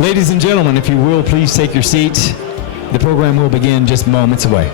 Ladies and gentlemen, if you will, please take your seat. The program will begin just moments away.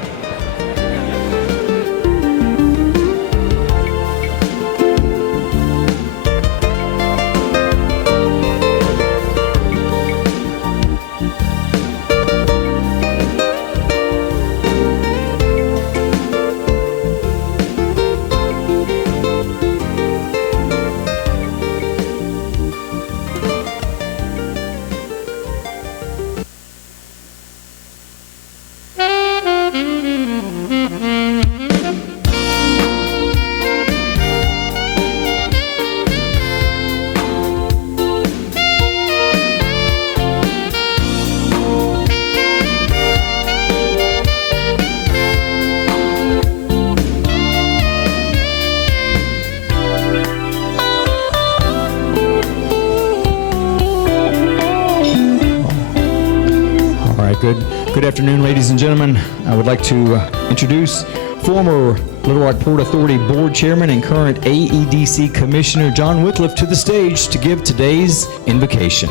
Good afternoon, ladies and gentlemen. I would like to introduce former Little Rock Port Authority Board Chairman and current AEDC Commissioner John Wickliffe to the stage to give today's invocation.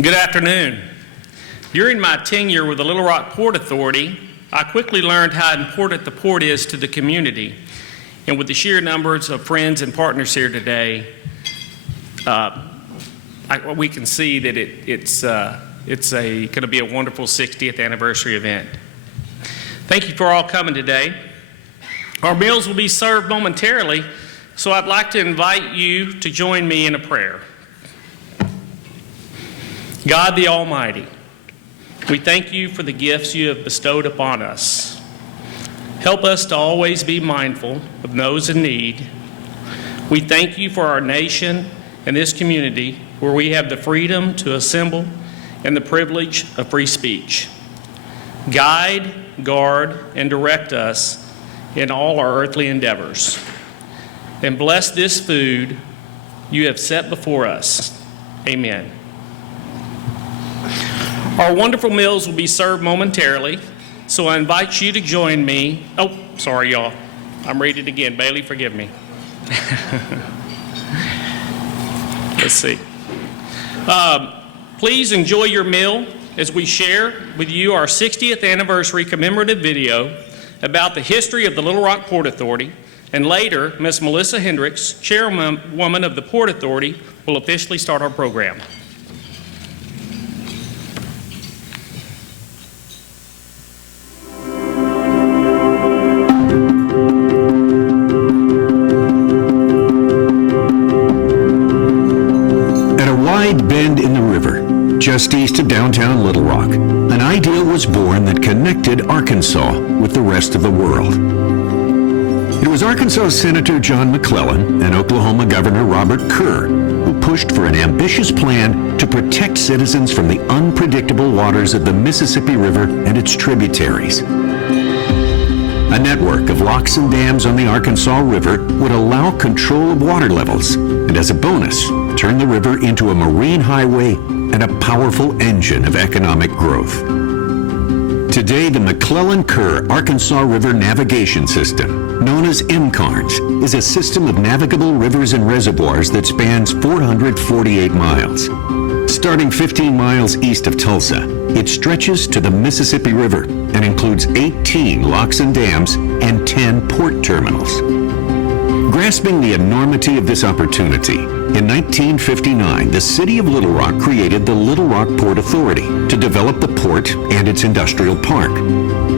Good afternoon. During my tenure with the Little Rock Port Authority, I quickly learned how important the port is to the community. And with the sheer numbers of friends and partners here today, we can see that it's going to be a wonderful 60th anniversary event. Thank you for all coming today. Our meals will be served momentarily, so I'd like to invite you to join me in a prayer. God the Almighty, we thank you for the gifts you have bestowed upon us. Help us to always be mindful of those in need. We thank you for our nation and this community where we have the freedom to assemble and the privilege of free speech. guide, guard, and direct us in all our earthly endeavors. And bless this food you have set before us. Amen. Our wonderful meals will be served momentarily, so I invite you to join me. Oh, sorry, y'all. I'm reading it again. Bailey, forgive me. Let's see. Please enjoy your meal as we share with you our 60th anniversary commemorative video about the history of the Little Rock Port Authority, and later, Ms. Melissa Hendrix, chairwoman of the Port Authority, will officially start our program. At a wide bend in the river, just east of downtown Little Rock, an idea was born that connected Arkansas with the rest of the world. It was Arkansas Senator John McClellan and Oklahoma Governor Robert Kerr who pushed for an ambitious plan to protect citizens from the unpredictable waters of the Mississippi River and its tributaries. A network of locks and dams on the Arkansas River would allow control of water levels and, as a bonus, turn the river into a marine highway and a powerful engine of economic growth. Today, the McClellan-Kerr Arkansas River Navigation System, known as MCARNS, is a system of navigable rivers and reservoirs that spans 448 miles. Starting 15 miles east of Tulsa, it stretches to the Mississippi River and includes 18 locks and dams and 10 port terminals. Grasping the enormity of this opportunity, in 1959, the city of Little Rock created the Little Rock Port Authority to develop the port and its industrial park.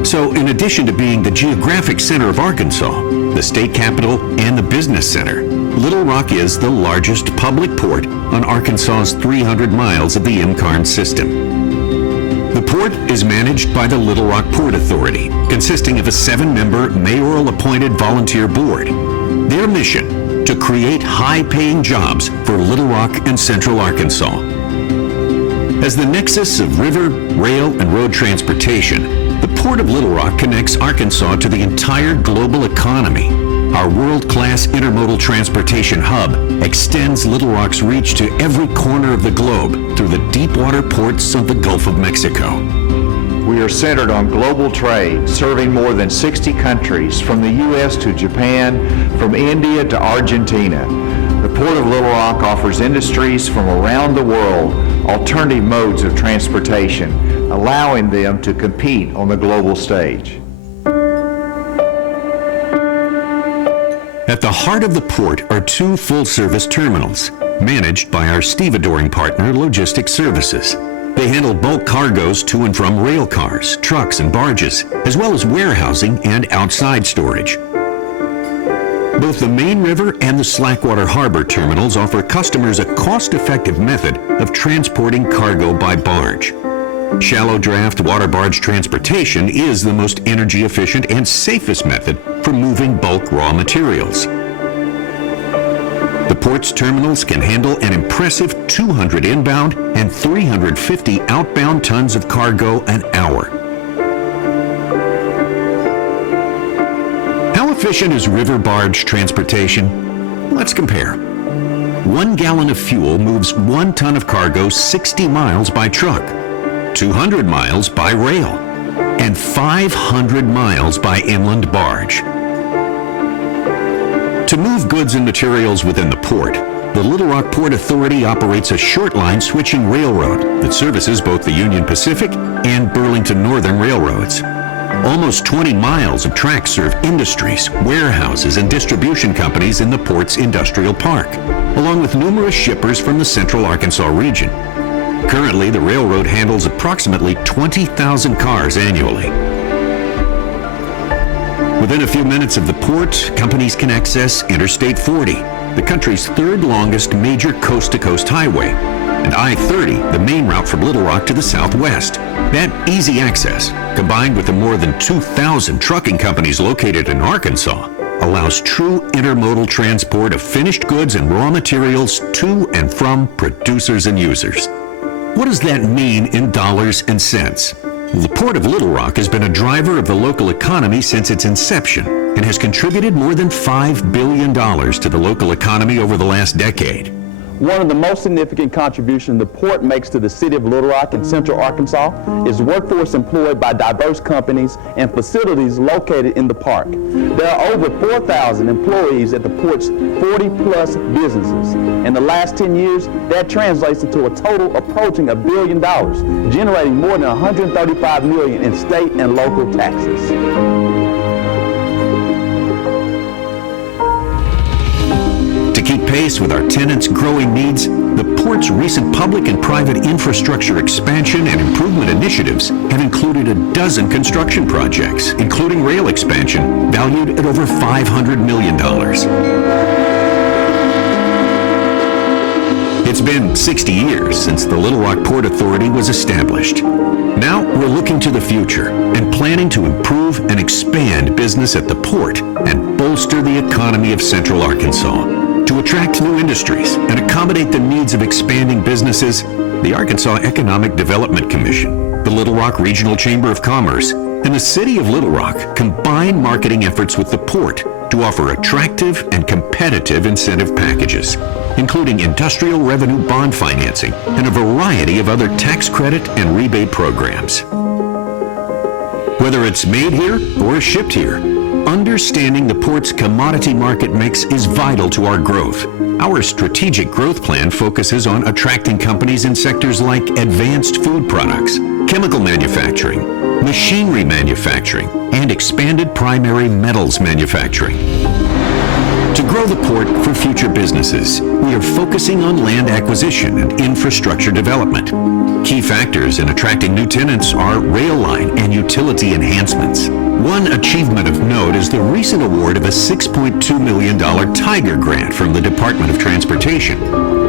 So, in addition to being the geographic center of Arkansas, the state capital, and the business center, Little Rock is the largest public port on Arkansas's 300 miles of the MCARN system. The port is managed by the Little Rock Port Authority, consisting of a 7-member mayoral-appointed volunteer board. Their mission: to create high-paying jobs for Little Rock and Central Arkansas. As the nexus of river, rail, and road transportation, the Port of Little Rock connects Arkansas to the entire global economy. Our world-class intermodal transportation hub extends Little Rock's reach to every corner of the globe through the deep-water ports of the Gulf of Mexico. We are centered on global trade, serving more than 60 countries, from the U.S. to Japan, from India to Argentina. The Port of Little Rock offers industries from around the world alternative modes of transportation, allowing them to compete on the global stage. At the heart of the port are 2 full-service terminals, managed by our stevedoring partner, Logistics Services. They handle bulk cargoes to and from rail cars, trucks, and barges, as well as warehousing and outside storage. Both the Main River and the Slackwater Harbor terminals offer customers a cost-effective method of transporting cargo by barge. Shallow draft water barge transportation is the most energy efficient and safest method for moving bulk raw materials. The port's terminals can handle an impressive 200 inbound and 350 outbound tons of cargo an hour. How efficient is river barge transportation? Let's compare. 1 gallon of fuel moves 1 ton of cargo 60 miles by truck, 200 miles by rail, and 500 miles by inland barge. To move goods and materials within the port, the Little Rock Port Authority operates a short-line switching railroad that services both the Union Pacific and Burlington Northern Railroads. Almost 20 miles of tracks serve industries, warehouses, and distribution companies in the port's industrial park, along with numerous shippers from the Central Arkansas region. Currently, the railroad handles approximately 20,000 cars annually. Within a few minutes of the port, companies can access Interstate 40, the country's 3rd longest major coast-to-coast highway, and I-30, the main route from Little Rock to the southwest. That easy access, combined with the more than 2,000 trucking companies located in Arkansas, allows true intermodal transport of finished goods and raw materials to and from producers and users. What does that mean in dollars and cents? The Port of Little Rock has been a driver of the local economy since its inception and has contributed more than $5 billion to the local economy over the last decade. One of the most significant contributions the port makes to the city of Little Rock in central Arkansas is workforce employed by diverse companies and facilities located in the park. There are over 4,000 employees at the port's 40-plus businesses. In the last 10 years, that translates into a total approaching $1 billion, generating more than $135 million in state and local taxes. To keep pace with our tenants' growing needs, the port's recent public and private infrastructure expansion and improvement initiatives have included a dozen construction projects, including rail expansion, valued at over $500 million. It's been 60 years since the Little Rock Port Authority was established. Now we're looking to the future and planning to improve and expand business at the port and bolster the economy of Central Arkansas. To attract new industries and accommodate the needs of expanding businesses, the Arkansas Economic Development Commission, the Little Rock Regional Chamber of Commerce, and the City of Little Rock combine marketing efforts with the port to offer attractive and competitive incentive packages, including industrial revenue bond financing and a variety of other tax credit and rebate programs. Whether it's made here or shipped here, understanding the port's commodity market mix is vital to our growth. Our strategic growth plan focuses on attracting companies in sectors like advanced food products, chemical manufacturing, machinery manufacturing, and expanded primary metals manufacturing. To grow the port for future businesses, we are focusing on land acquisition and infrastructure development. Key factors in attracting new tenants are rail line and utility enhancements. One achievement of note is the recent award of a $6.2 million Tiger Grant from the Department of Transportation.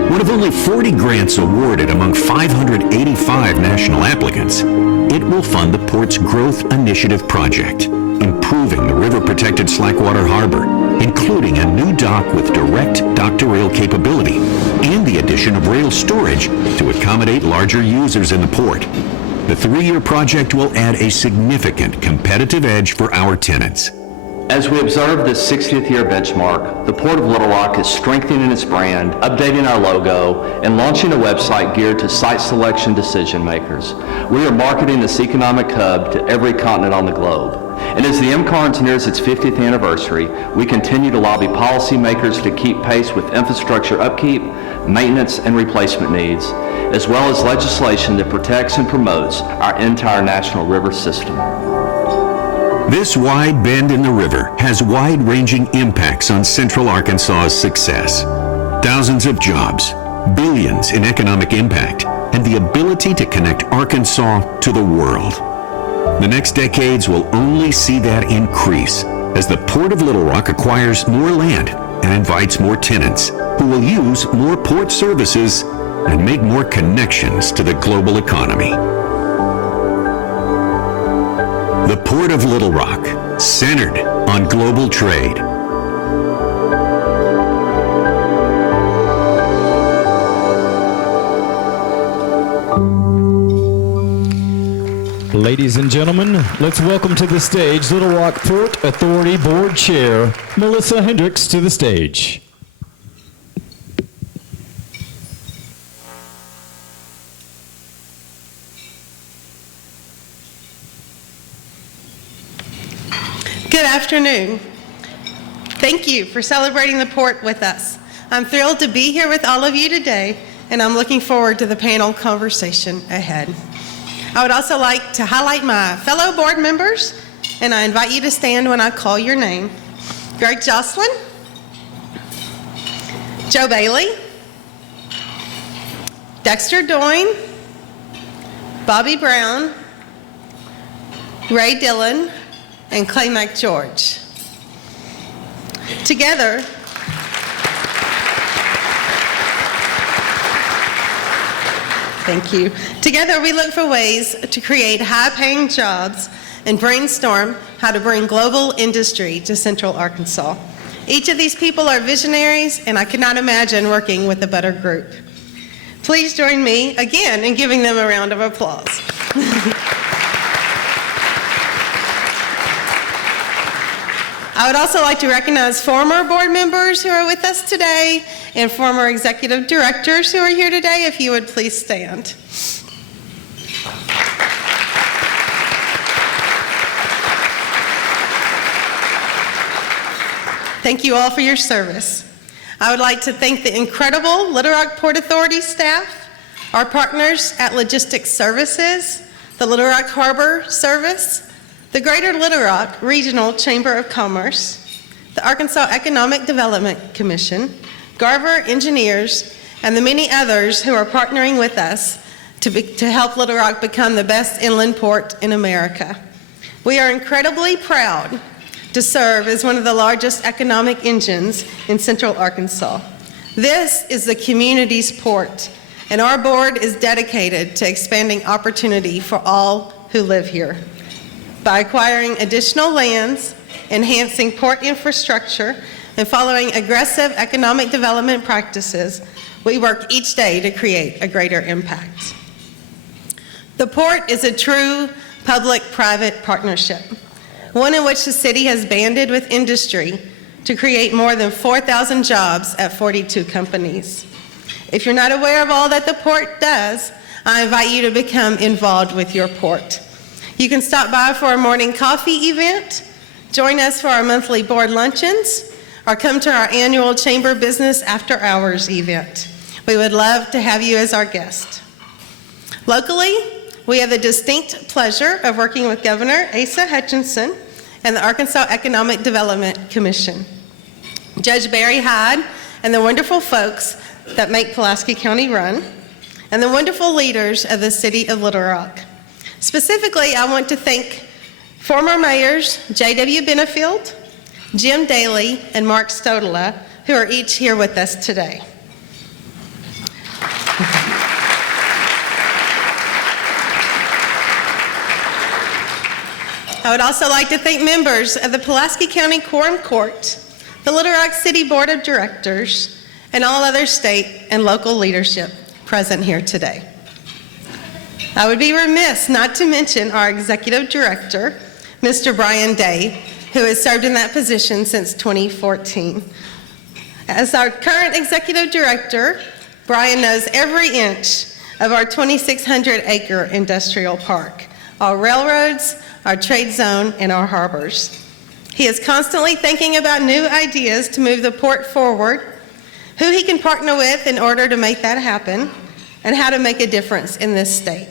One of only 40 grants awarded among 585 national applicants, it will fund the port's Growth Initiative project, improving the river-protected Slackwater Harbor, including a new dock with direct dock-to-rail capability and the addition of rail storage to accommodate larger users in the port. The 3-year project will add a significant competitive edge for our tenants. As we observe this 60th year benchmark, the Port of Little Rock is strengthening its brand, updating our logo, and launching a website geared to site selection decision makers. We are marketing this economic hub to every continent on the globe. And as the MCARNS nears its 50th anniversary, we continue to lobby policymakers to keep pace with infrastructure upkeep, maintenance, and replacement needs, as well as legislation that protects and promotes our entire national river system. This wide bend in the river has wide-ranging impacts on Central Arkansas's success. Thousands of jobs, billions in economic impact, and the ability to connect Arkansas to the world. The next decades will only see that increase as the Port of Little Rock acquires more land and invites more tenants who will use more port services and make more connections to the global economy. The Port of Little Rock, centered on global trade. Ladies and gentlemen, let's welcome to the stage Little Rock Port Authority Board Chair, Melissa Hendrix, to the stage. Good afternoon. Thank you for celebrating the port with us. I'm thrilled to be here with all of you today, and I'm looking forward to the panel conversation ahead. I would also like to highlight my fellow board members, and I invite you to stand when I call your name. Greg Jocelyn, Joe Bailey, Dexter Doyne, Bobby Brown, Ray Dillon, and Clay McGeorge. Together, thank you. Together, we look for ways to create high-paying jobs and brainstorm how to bring global industry to Central Arkansas. Each of these people are visionaries, and I cannot imagine working with a better group. Please join me again in giving them a round of applause. I would also like to recognize former board members who are with us today and former executive directors who are here today. If you would please stand. Thank you all for your service. I would like to thank the incredible Little Rock Port Authority staff, our partners at Logistics Services, the Little Rock Harbor Service, the Greater Little Rock Regional Chamber of Commerce, the Arkansas Economic Development Commission, Garver Engineers, and the many others who are partnering with us to help Little Rock become the best inland port in America. We are incredibly proud to serve as one of the largest economic engines in Central Arkansas. This is the community's port, and our board is dedicated to expanding opportunity for all who live here. By acquiring additional lands, enhancing port infrastructure, and following aggressive economic development practices, we work each day to create a greater impact. The port is a true public-private partnership, one in which the city has banded with industry to create more than 4,000 jobs at 42 companies. If you're not aware of all that the port does, I invite you to become involved with your port. You can stop by for a morning coffee event, join us for our monthly board luncheons, or come to our annual Chamber Business After Hours event. We would love to have you as our guest. Locally, we have the distinct pleasure of working with Governor Asa Hutchinson and the Arkansas Economic Development Commission, Judge Barry Hyde, and the wonderful folks that make Pulaski County run, and the wonderful leaders of the City of Little Rock. Specifically, I want to thank former mayors J.W. Benefield, Jim Daly, and Mark Stodola, who are each here with us today. I would also like to thank members of the Pulaski County Quorum Court, the Little Rock City Board of Directors, and all other state and local leadership present here today. I would be remiss not to mention our Executive Director, Mr. Brian Day, who has served in that position since 2014. As our current Executive Director, Brian knows every inch of our 2,600-acre industrial park, our railroads, our trade zone, and our harbors. He is constantly thinking about new ideas to move the port forward, who he can partner with in order to make that happen, and how to make a difference in this state.